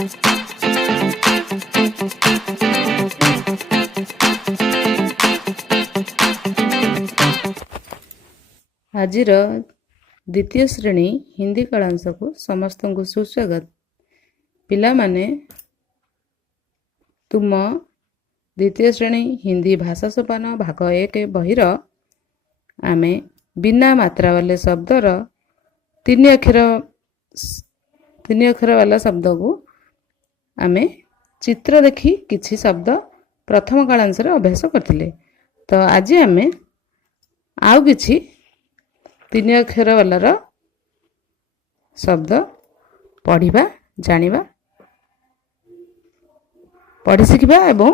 आजिर द्वितीय श्रेणी हिंदी कलांश को समस्त को सुस्वागत। पिला माने तुम द्वितीय श्रेणी हिंदी भाषा सोपान भाग 1 बहिर आमे बिना मात्रा वाले शब्दर तीन अक्षर वाला शब्द को आमे चित्र देखी किछि शब्द प्रथम कालांश रे अभ्यास करथिले। तो आज आमे आउ किछि तीन अक्षर वालार शब्द पढ़िबा जानिबा पढ़ी शिखिबा एवं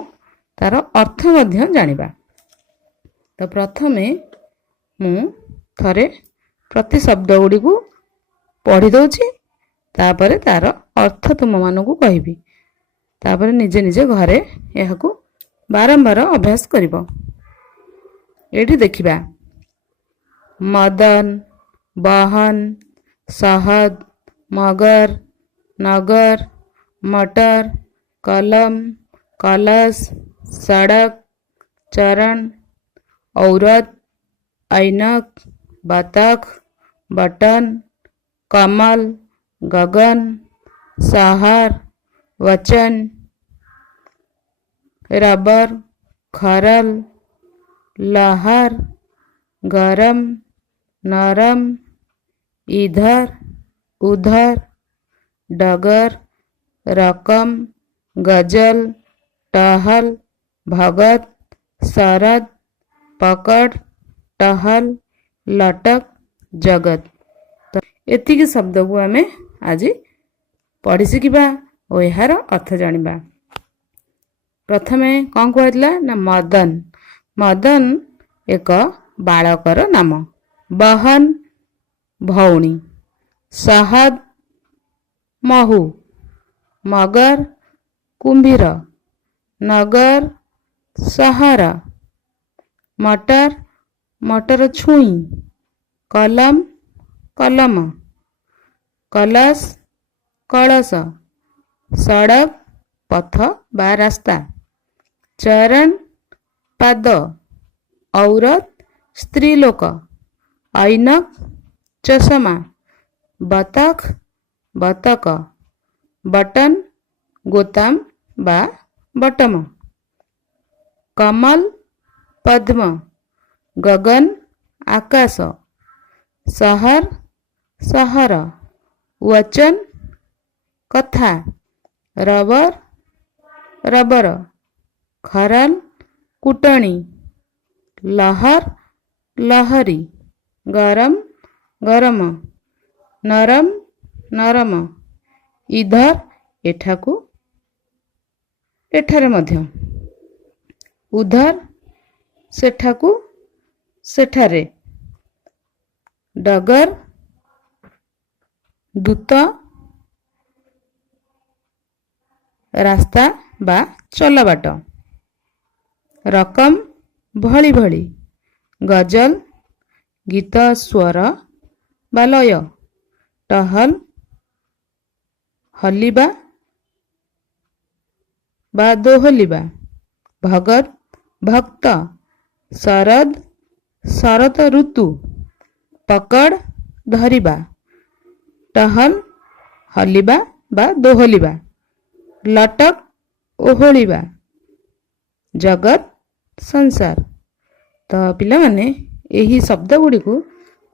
तार अर्थ मध्य जानिबा। तो प्रथमे मु थरे प्रति शब्द गुडी को पढ़ी दउछि, तापरे तार अर्थ तुम मानकु कहिबी, तापरे निजे निजे घरे एहाकू बारंबार अभ्यास करिबो। एठी देखिबा मदन, बहन, शहद, मगर, नगर, मटर, कलम, कलश, सड़क, चरण, औरत, ऐनक, बतख, बटन, कमल, गगन, शहर, वचन, रबर, खरल, लहर, गरम, नरम, इधर उधर, डगर, रकम, गजल, टहल, भगत, शरद, पकड़, टहल, लटक, जगत। तो एतिकी शब्द को आमे आज पढ़ी शिखिबा और यार अर्थ जानिबा। प्रथमे कौन कहला ना मदन। मदन एक बालकर नाम। बहन भौणी, शहद महू, मगर कुंभीर, नगर सहर, मटर मटर छुई, कलम कलम, कलश कलश, सड़क पथ बा रास्ता, चरण पाद, औरत स्त्री लोक, ऐनक चषमा, बतख बतक, बटन गोताम बा बटम, कमल पद्म, गगन आकाश, शहर सहर, वचन कथा, रबर रबर, खरल कुटणी, लहर लहरी, गरम गरम, नरम नरम, इधर एठाकू एठारे मध्य, उधर सेठाकू सेठारे, डगर दूत, रास्ता बा चलबाट, रकम भली भली, गजल गीत स्वर बा लय, टहल हलिबा बा दोहलिबा, भगत भक्त, शरद शरत ऋतु, पकड़ धरिबा, टहल हलिबा बा दोहलिबा, लटक ओहलिबा, जगत संसार। तो पिला माने यही शब्द गुडी को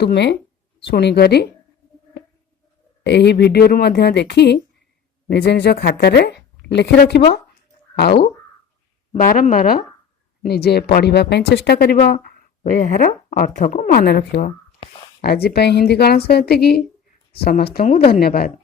तुमे सुनी करी यही वीडियो रु मध्य देखी निज निज खाता रे लिखि रखिबो, आउ बारंबार निजे पढ़िबा पई चेष्टा करिबो और यार अर्थ को मन रखिबो। आज पई हिंदी कलांश एतिकी। समस्त को धन्यवाद।